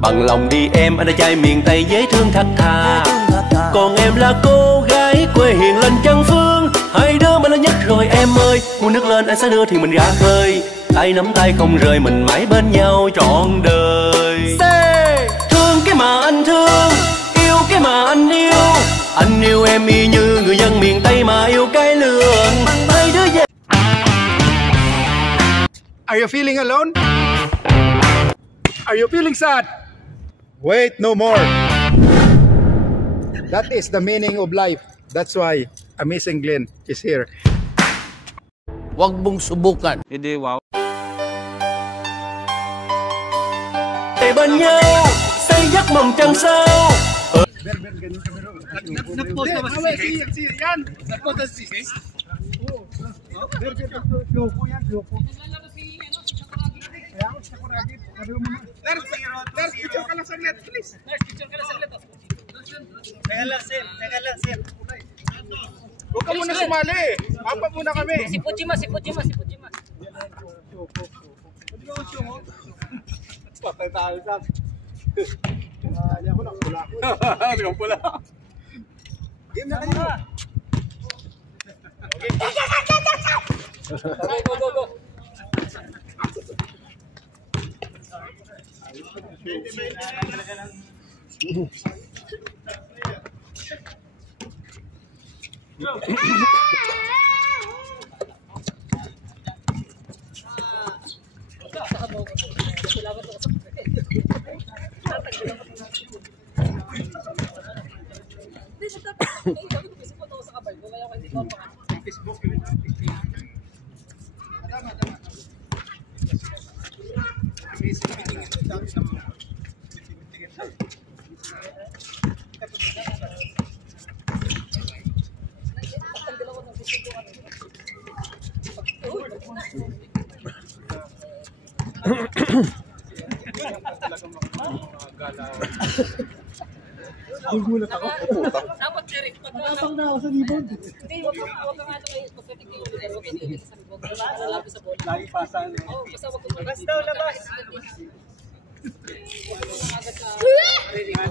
Bằng lòng đi em, anh là trai miền Tây dễ thương thật thà. Còn em là cô gái quê hiền lên chân phương. Hai đứa mới lớn nhất rồi em ơi. Mùa nước lên anh sẽ đưa thì mình ra khơi. Tay nắm tay không rời, mình mãi bên nhau trọn đời. Thương cái mà anh thương, yêu cái mà anh yêu. Anh yêu em y như người dân miền Tây mà yêu cái lương. Hai đứa về. Are you feeling alone? Are you feeling sad? Wait no more. That is the meaning of life. That's why Amazing Glenn is here. Huwag mong subukan. Hindi, wow. Bên nhau xây giấc mộng trăng sao. Huwag ka muna sumali. Apa muna kami. Si Pujima. Patay tayo sa. Ako lang pula. Ako pula. Game na kayo. Okay, go. Gulat ako. Dapat Derek, Nakasang na ako sa libon. Hindi, wag ka nga ito kayo. Pagkating kayo ulit, wag kayo sa libon. Lalapit sa bola. Lagi pasan. Oo, basta wag ka Labas daw, labas.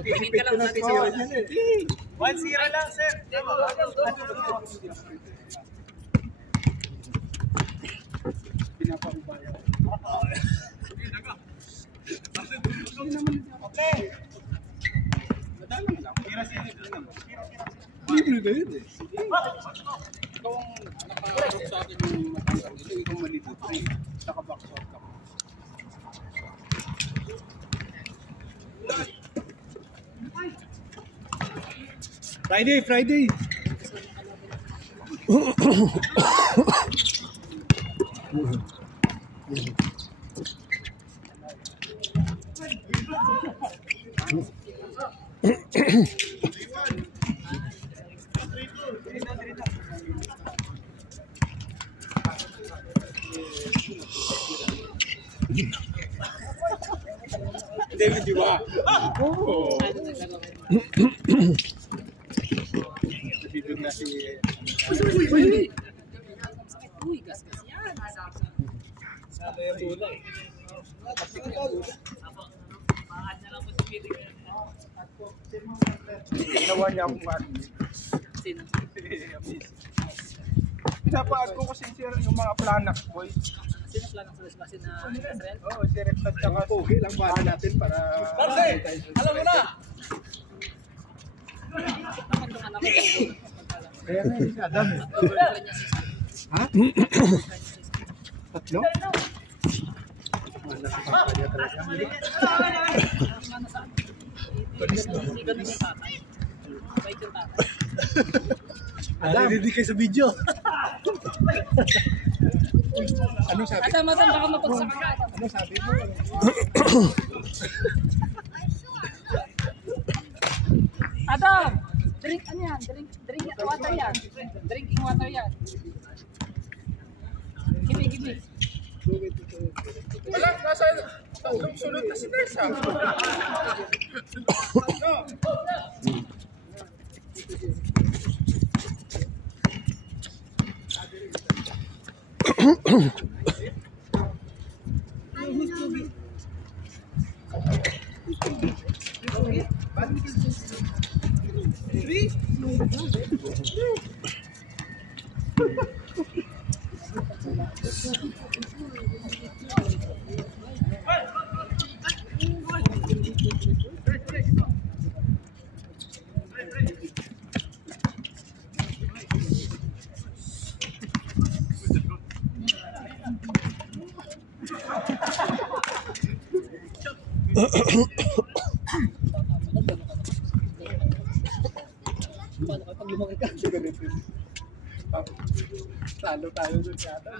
Tingin ka lang natin sa 1-0 lang, sir. Okay. Libre na yun eh. Ikaw ang nakaharap sa akin yung matanggal nila. Ikaw malito. Nakabacksort ka. Friday! David, di ba? Oo. Na si... Uy, gas-gas yan. Sabi yung tulay. Ginawa niya akong mali. Sino? Pinapaad ko kasi yung mga planak, boy. Sino plan ng basin na Israel? Oo, si Rex at saka Pogi lang ba natin para... Marce, alam mo na! Kaya nga si Adam eh. Ha? Tatlo? Wala si Papa niya talaga. Adam, hindi kayo sa video. Ano sabi? Adam, baka mapagsakan ka. Ano sabi mo? Adam! Drink, ano yan? Drink water yan. Drinking water yan. Give me. Wala, nasa sunod na si Tersa. No. Paano kapag lumaki ka? Talo tayo dun yata.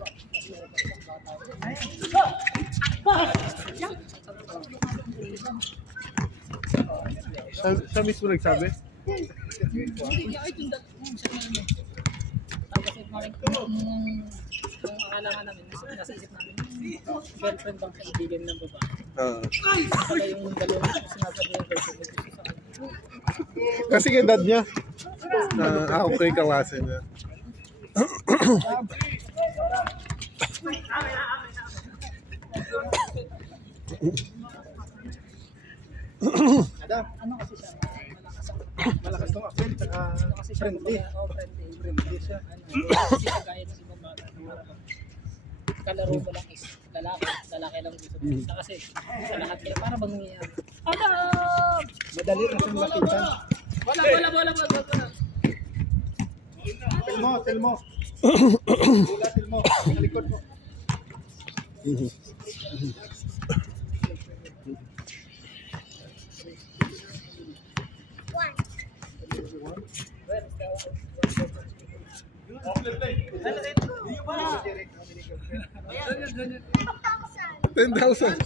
Siya mismo nagsabi? Kung akala nga namin, nasa isip namin, girlfriend bang kaibigan ng babae? Kaya yung dalawang sinasabi yung girlfriend gusto sa akin. Kasi kay dad niya. Ako kay kawasan niya. Ano kasi siya? Malakas ng apel, saka Ano kasi siya? friendly. Friendly siya. Kasi kagaya ng ibang bata. Kalaro ko lang is lalaki lang gusto. Kasi sa lahat kaya para bang nangyayari. Adam! Madali na siyang lapitan. Wala. Tel mo. Hula, tel mo. Sa likod mo. $10,000.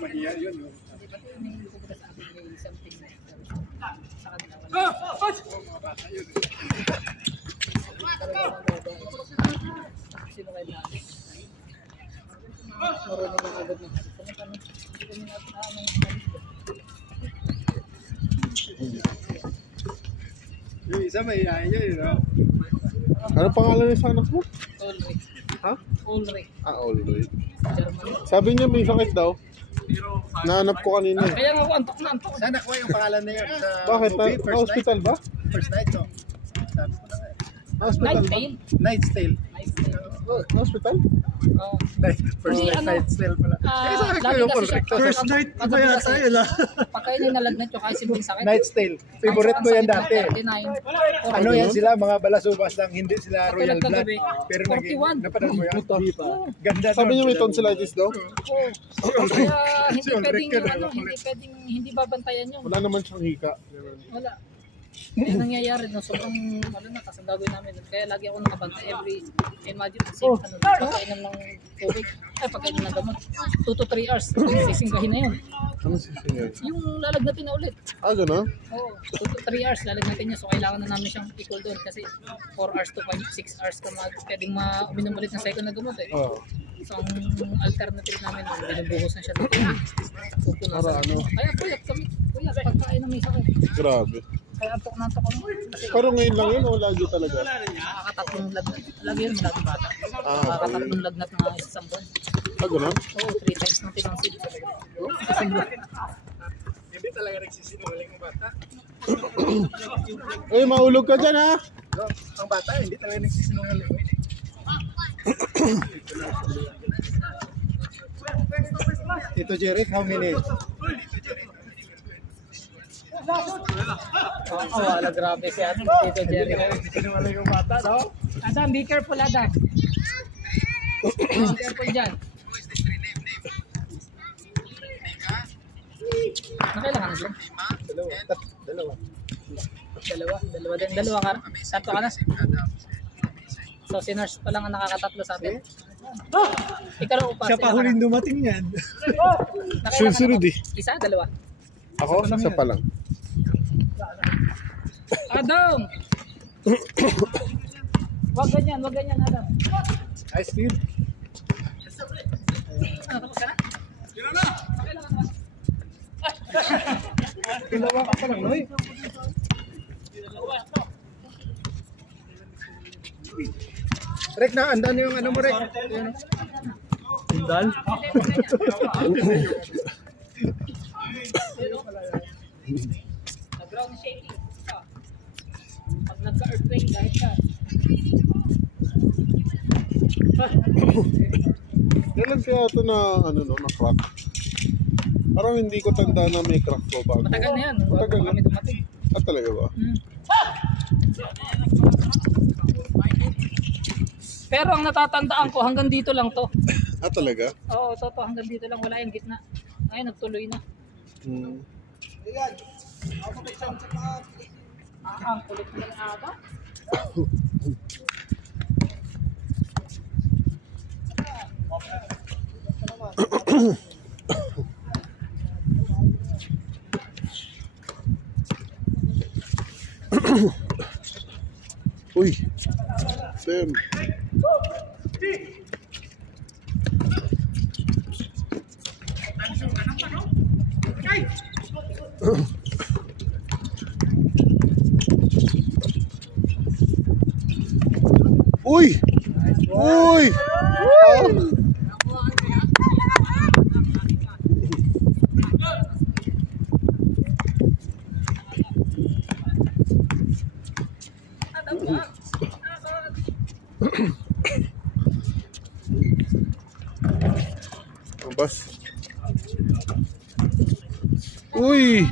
Mahiya yun. Sino kayo na? Marunong ng agad ng Yung isa mahihayin yun, no? Ano pangalan niya sa anak mo? Ulrich. Ha? Ulrich. Ulrich. German. Sabi niya may sakit daw. Nahanap ko kanina. Kaya nga ako antok na antok. Sana kuha yung pangalan na yun sa Bakit? movie, Na hospital ba? First night, no? Sabi ko na nga. Hospital ba? Night Night's Tale. Hospital? Oh. First Hindi, night, ano, Night's Tale pala. Lagi kasi siya. First night, iba yata yun, ah. Pagka yun yung nalagnat yung kahit simpleng sakit. Night's Tale. Favorite ko yan dati. 39. Ano yan sila, mga balasubas lang, hindi sila royal Kailan blood. kagabi? Pero naging, 41. napanood mo yan? Ganda Sabi niya nun. may tonsillitis daw? Kaya hindi Si Ulrich pwedeng yun, ano, Ulrich. hindi pwedeng hindi babantayan yun. Wala naman siyang hika. Wala. Kaya nangyayari no, sobrang ano na kasi ang gagawin namin. Kaya lagi ako nakabantay every imagine kasi ano, pagkainom ng tubig, ay pagkainom ng gamot. 2 to 3 hours, sisinggahin na yun. Ano sisingil? Yung lalagnatin na ulit. Gano'n? Oo, 2 to 3 hours lalagnatin niya. So kailangan na namin siyang equal doon kasi 4 hours to 6 hours ka pwedeng uminom ulit ng second na gamot eh. Oo. So ang alternative namin, binubuhos na siya dito. Pupunasan. Para ano? Kaya puyat kami, pagkain na may sakit. Grabe. Kaya antok na antok ako. Kasi Pero ngayon lang yun o lagi talaga? nakakatatlong lagnat. Lagi yun, lagi bata. Ah, Nakakatatlong lagnat na isang buwan. Gano'n? Oo, 3 times ng tinangsid. Hindi talaga nagsisinungaling ng bata. Eh, maulog ka dyan ha? No, ang bata, hindi talaga nagsisinungaling. Tito Jerry, how many? Oo, wala grabe si Adam. Tito Jerry. Sinungaling yung bata, no? Adam, be careful Adam. Be careful dyan. Nakailangan na siya? Dalawa. Dalawa ka. Tatlo ka na. So si nurse pa lang ang nakakatatlo sa atin. Ikaw lang upas. Siya pa huling dumating yan. Sunod eh. Isa, dalawa. Ako? Isa pa lang. Adam! Wag ganyan Adam. Ice cream. Ano, tapos ka na? Ginawa ka pa lang, Noy. Rek, naandan yung ano mo, Rek. Andan? Nag-ground shaking. Pag nagka-earthquake, dahil ka. Kailan kaya ito na, ano no, na crack? Parang hindi ko tanda na may crack ko bago. Matagal na yan. Matagal na? Kami dumating. Ah, talaga ba? Pero ang natatandaan ko, hanggang dito lang to. Ah, talaga? Oo, to hanggang dito lang. Wala yung gitna. Ngayon, nagtuloy na. Hmm. Ang kulit ng aga. Uy! Damn! Uy! Uy! Ah! Bas. Uy!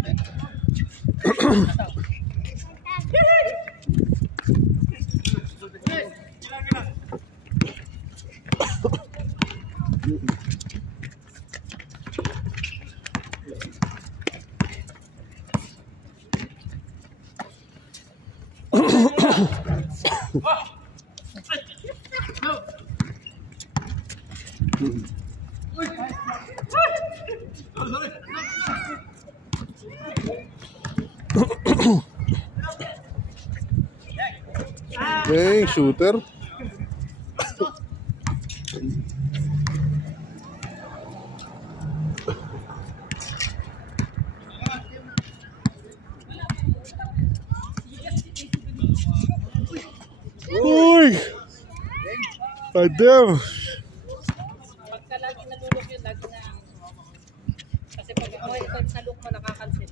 Dang, shooter. Uy! Padam! Pagka lagi nalulok yun, lagi na. Kasi pag nalulok mo, nakakansin.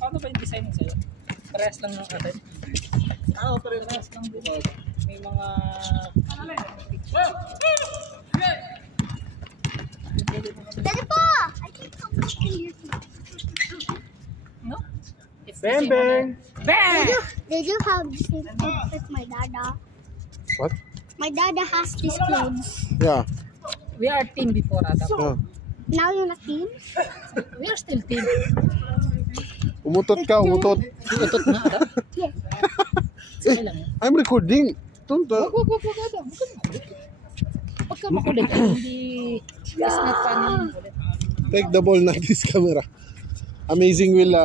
Paano ba yung design sa'yo? Parehas lang ng atin? Oo, parehas lang din. May mga... Daddy po! I can come back in your No? It's Bang, bang! Bang! Did you have the same clothes as my dada? What? My dada has these clothes. Yeah. We are team before, Adam. Yeah. Now you're not team? We are still team. Umutot ka, umutot. Utot na, Adam. Sige lang. I'm recording. Wag, Adam. Huwag ka makulit. Pagka makulit, hindi... It's not funny. Take the ball na this camera. Amazing will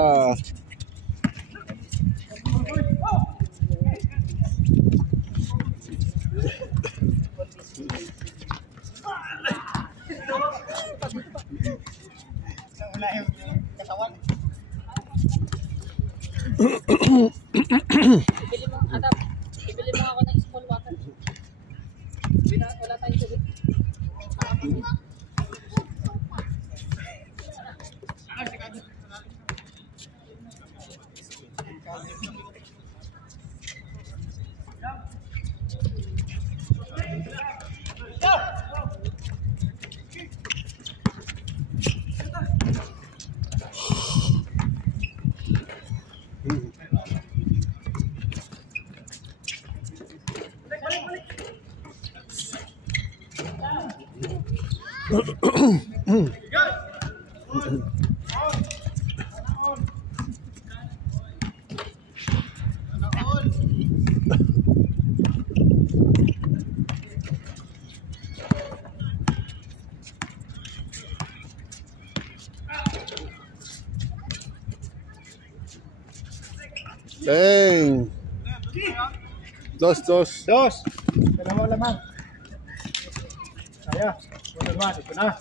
Ibili mo, Adam. Ibili mo ako ng small water. Wala tayong tubig. Dang. Dos. Dalawa lamang. Ayan. Ito naman. Ito na.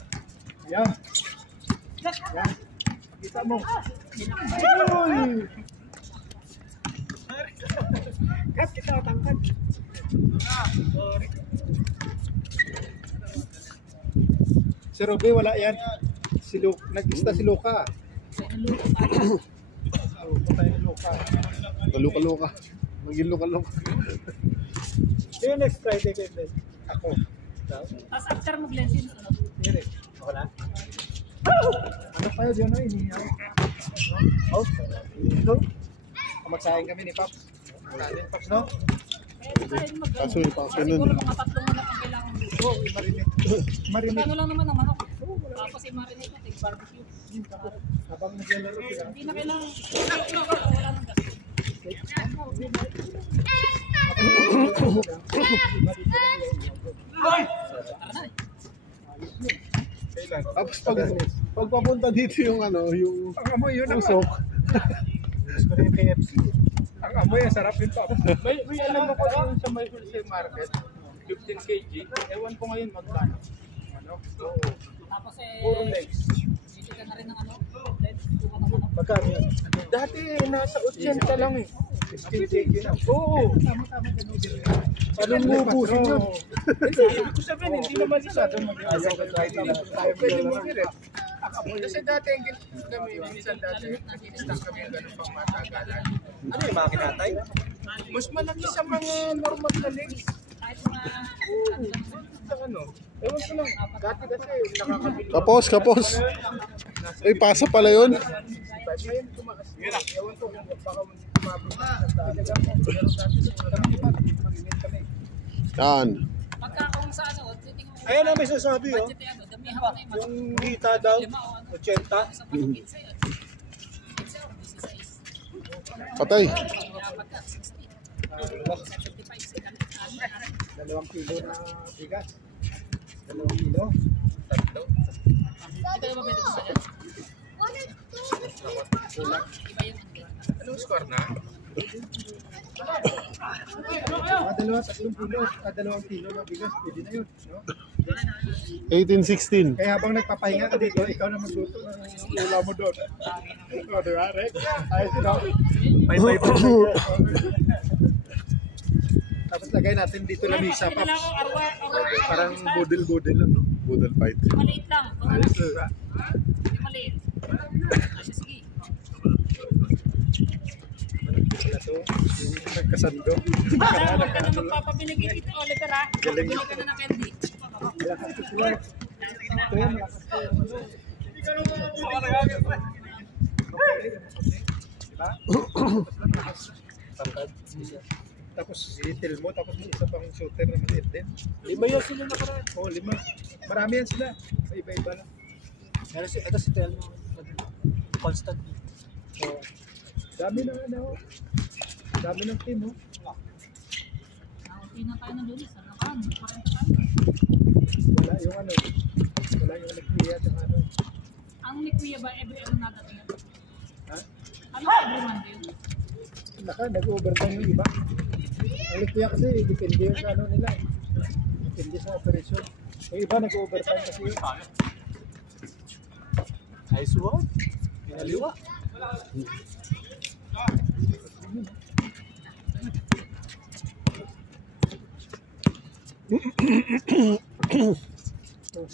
Ayan. Ayan. Pakita mo. Uy! Kat, kita tangkad. Si Ruby, wala yan. Nag-ista si Luka. Patay ni Luka. Kaluka-luka. Maging luka-luka. Sino next Friday kay Glenn? Ako. Tapos after mo, Glenn, sino? Sino? Ako na? Ano kayo dyan na inihaw? Oh, ito? Kumagsayang kami ni Pops. Kanin Pops, no? Kaso yung paso nun. Siguro mga 3 manok ang kailangan dito. Oo, marinate. Ano lang naman ang manok. Tapos i-marinate natin, barbecue. Habang naglalaro sila. Hindi na kailangan. Wala nang gas. Tapos pag papunta dito yung yung Ang amoy yun ang usok. Gusto ko yung KFC. Ang amoy, ang sarap yun Pops. May alam ako yun sa may wholesale market. 15 kg. Ewan ko ngayon magkano. Ano? Oo. Tapos Puro legs. sisi ka na rin ng ano. Buka ng manok. Magkano yan? Dati nasa 80 lang eh. 15 kg na. Oo. Tama-tama ganun. Anong mubusin yun? Hindi, ibig ko sabihin, hindi naman masyado mag-ayaw ka tayo pwede mo rin. Kasi dati kami, minsan dati, nag-instack kami yung ganun pang matagalan. Ano yung mga kinatay? Mas malaki sa mga normal na legs. Kahit mga... Sa ano? Ewan ko lang. Dati kasi nakakabili. Kapos. Ay, pasa pala yun. Ngayon tumakas. Ewan ko kung baka tumabot na sa dati. Pero dati kami mag-init kami. Yan. Pagka kung sa ano, titingin mo. Ayan ang may sasabi oh. Budget ano, damihan mo na yung manok. Yung hita daw, 80. Sa manok, 15 yun. 15 or 16. Patay. Pagka 60. 75 sila. 2 kilo na bigas. 2 kilo. Ito yung mabili ko sa yan. Iba yung Anong score na? 2 kilo. 2 kilo na bigas. Pwede na yun. No? 1816. Kaya habang nagpapahinga ka dito, ikaw na magluto ng ulam mo doon. O, di ba, Rex? Ayos ito. Bye. Tapos lagay natin dito na misa pa. Parang budel-budel lang, no? Budal fight. maliit lang. Ayos na. Maliit. Sige. Wala to. Yung nagkasando. Huwag ka na magpapabiligin ito, Oliver ha. Pabili ka na ng candy. Malakas ko sila. Ito yan, malakas ko. Diba? Tapos itil mo, tapos may isa pang shooter na maliit din. 5 yan sila nakaraan. Oo, 5. Marami yan sila. May iba-iba lang. Pero ito si Telmo. Constant. So, Dami ng ano. Dami ng team, oh. Nakunti na tayo ng lunes. Ano ka? 40 tayo. Wala yung ano. Wala yung nag-clear at ano. Ang ni Kuya ba every ano nadating yan? Ha? Ano every Monday yun? Nag-overtime yung iba. Ang Likya kasi, depende yun sa ano nila. Depende sa operasyon. Yung iba nag-overtime kasi yun. Nice one. Pinaliwa.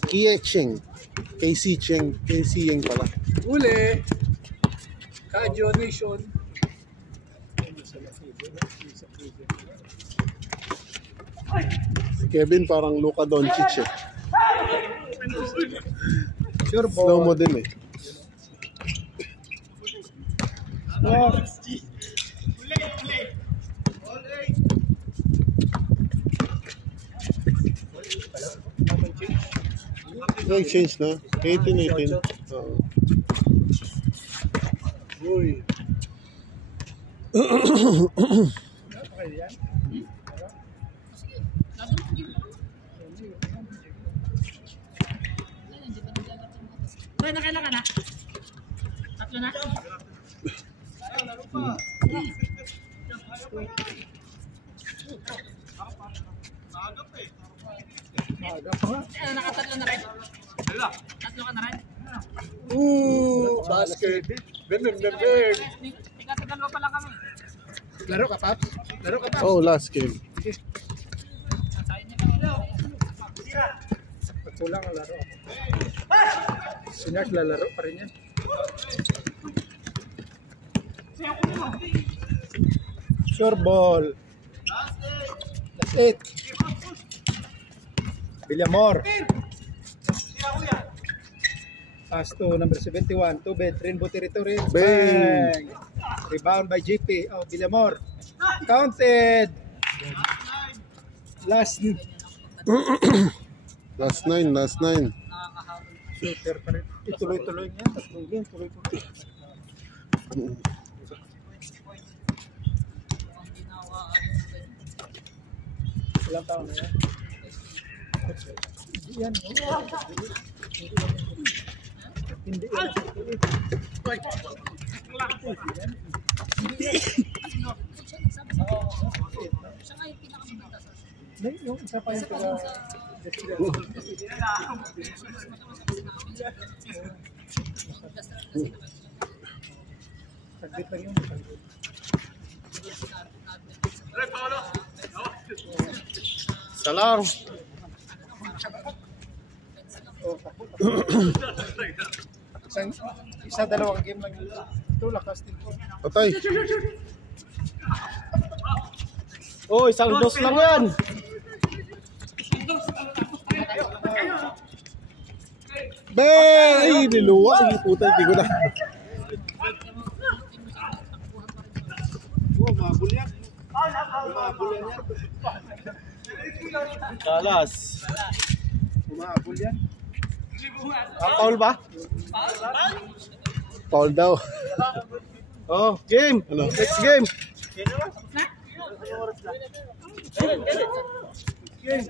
Kie Cheng. KC Cheng. KC Yeng pala. Uli! Kadyo Nation. Si Kevin parang Luka Doncic eh. Sure Slow mo ball. din eh. Oh. Exchange na. 18-18. Oo. Uy. Okay yan. Wala na kailangan na. Tatlo na. Maaga pa nga. Nakatatlo na rin. Tatlo ka na rin. Ooh, basket. Ben. Ikaw dalawa pa lang kami. Laro ka, Paps? Laro ka, Paps? Oh, last game. Pag kulang ang laro ako. Sinart lalaro pa rin yan. Sure ball. That's it. Villamor. Pass to number 71. Two bed. Rainbow territory. Bang. Rebound by GP. Oh, Villamor. Counted. Last Last 9. shooter pa rin. Ituloy-tuloy niya. Tatlong game. Tuloy-tuloy. Ilang taon na yan? Hindi yan. Hindi yan. Yung isa pa yung taga saglit lang yun. Salar. Isa dalawang game lang yun. Ito lakas din po. Patay. Oh, isang dos lang yan. Bang! Ay, niluwa. Ay, puta, hindi ko na. Oh, mabul yan. Mabul yan. Talas. Mabul yan. Foul ba? Foul daw. Oh, game. Ano? Next game. Game.